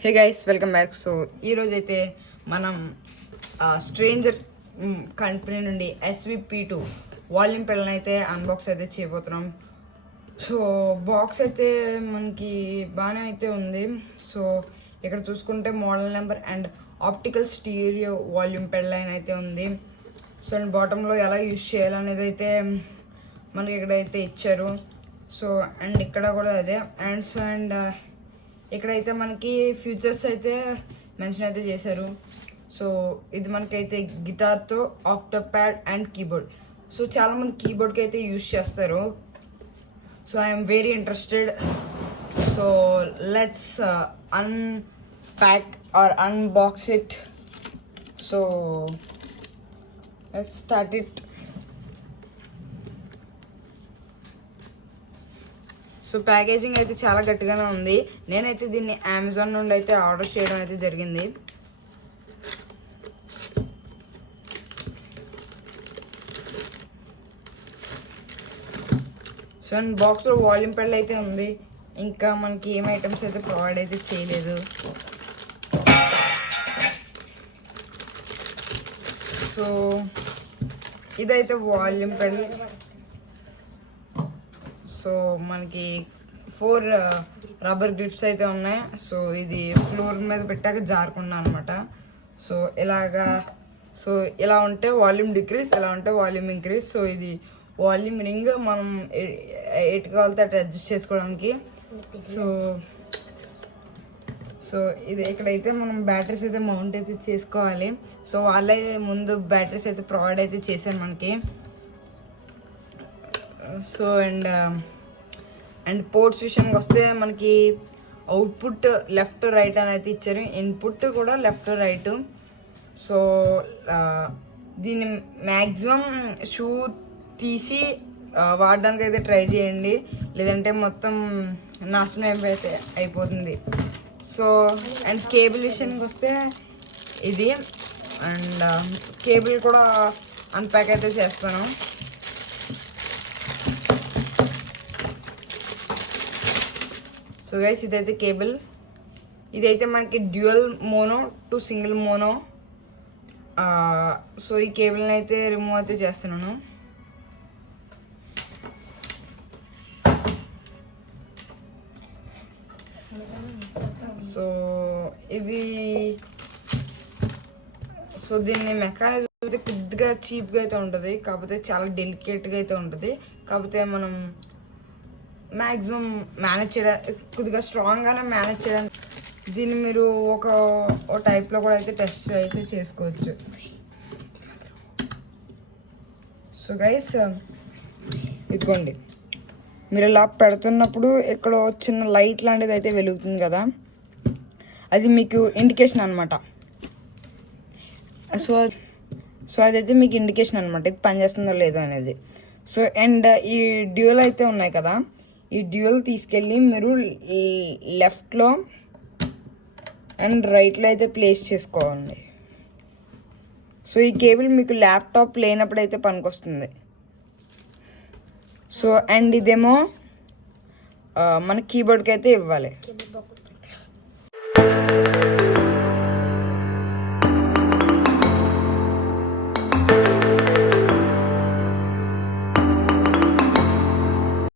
Hey guys, welcome back. So ఈరోజు అయితే మనం స్ట్రేంజర్ కంపెనీ నుండి SVP2 వాల్యూమ్ పెళ్ళని అయితే అన్బాక్స్ అయితే చేయబోతున్నాం. సో బాక్స్ అయితే మనకి బాగానే అయితే ఉంది. సో ఇక్కడ చూసుకుంటే model number and optical stereo volume పెళ్ళైన్ అయితే ఉంది. సో అండ్ బాటంలో ఎలా యూజ్ చేయాలనేది అయితే మనకి ఇక్కడైతే ఇచ్చారు. సో అండ్ ఇక్కడ కూడా అదే అండ్ ఇక్కడైతే మనకి ఫ్యూచర్స్ అయితే మెన్షన్ అయితే చేశారు. సో ఇది మనకైతే గిటార్తో ఆక్టోప్యాడ్ అండ్ కీబోర్డ్. సో చాలామంది కీబోర్డ్కి అయితే యూజ్ చేస్తారు. So I'm very interested. So let's unpack or unbox it. So let's start it. So packaging అయితే చాలా గట్టిగానే ఉంది. నేనైతే దీన్ని అమెజాన్ నుండి అయితే ఆర్డర్ చేయడం అయితే జరిగింది. సో అండ్ బాక్స్లో వాల్యూమ్ పెళ్ళి అయితే ఉంది. ఇంకా మనకి ఏం ఐటమ్స్ అయితే ప్రొవైడ్ అయితే చేయలేదు. సో ఇదైతే వాల్యూమ్ పెళ్ళి. సో మనకి 4 రబ్బర్ గ్రిప్స్ అయితే ఉన్నాయి. సో ఇది ఫ్లోర్ మీద పెట్టాక జారకుండా అనమాట. సో ఇలా ఉంటే వాల్యూమ్ డిక్రీస్, ఇలా ఉంటే వాల్యూమ్ ఇంక్రీజ్. సో ఇది వాల్యూమ్ రింగ్, మనం ఎటు కావాలితే అటు అడ్జస్ట్ చేసుకోవడానికి. సో ఇది ఇక్కడైతే మనం బ్యాటరీస్ అయితే మౌంట్ అయితే చేసుకోవాలి. సో వాళ్ళే ముందు బ్యాటరీస్ అయితే ప్రొవైడ్ అయితే చేశారు మనకి. సో అండ్ పోర్ట్స్ విషయానికి వస్తే మనకి అవుట్పుట్ లెఫ్ట్ రైట్ అని అయితే ఇచ్చారు. ఇన్పుట్ కూడా లెఫ్ట్ రైట్. సో దీన్ని మ్యాక్సిమం షూ తీసి వాడడానికి అయితే ట్రై చేయండి, లేదంటే మొత్తం నాశనం అయితే అయిపోతుంది. సో అండ్ కేబుల్ విషయానికి వస్తే ఇది అండ్ కేబుల్ కూడా అన్ప్యాక్ అయితే చేస్తాను. సో గైస్, ఇదైతే కేబుల్. ఇదైతే మనకి dual mono to single mono. So ఈ కేబుల్ని అయితే రిమూవ్ అయితే చేస్తున్నాను. సో ఇది దీన్ని మెకానిజం అయితే కొద్దిగా చీప్గా అయితే ఉంటుంది, కాకపోతే చాలా డెలికేట్గా అయితే ఉంటుంది. కాకపోతే మనం మ్యాక్సిమం మేనేజ్ చేయడానికి, కొద్దిగా స్ట్రాంగ్గానే మేనేజ్ చేయడానికి దీన్ని మీరు ఒక టైప్లో కూడా అయితే టెస్ట్ అయితే చేసుకోవచ్చు. సో గైస్, ఇదిగోండి, మీరు ఇలా పెడుతున్నప్పుడు ఇక్కడ చిన్న లైట్ లాంటిది అయితే వెలుగుతుంది కదా, అది మీకు ఇండికేషన్ అనమాట. సో అదైతే మీకు ఇండికేషన్ అనమాట, ఇది పనిచేస్తుందో లేదో అనేది. సో అండ్ ఈ డ్యూయల్ అయితే ఉన్నాయి కదా, ఈ డ్యూయల్ తీసుకెళ్ళి మీరు లెఫ్ట్లో అండ్ రైట్లో అయితే ప్లేస్ చేసుకోవాలి. సో ఈ కేబుల్ మీకు ల్యాప్టాప్ లేనప్పుడు అయితే పనికొస్తుంది. సో అండ్ ఇదేమో మన కీబోర్డ్కి అయితే ఇవ్వాలి.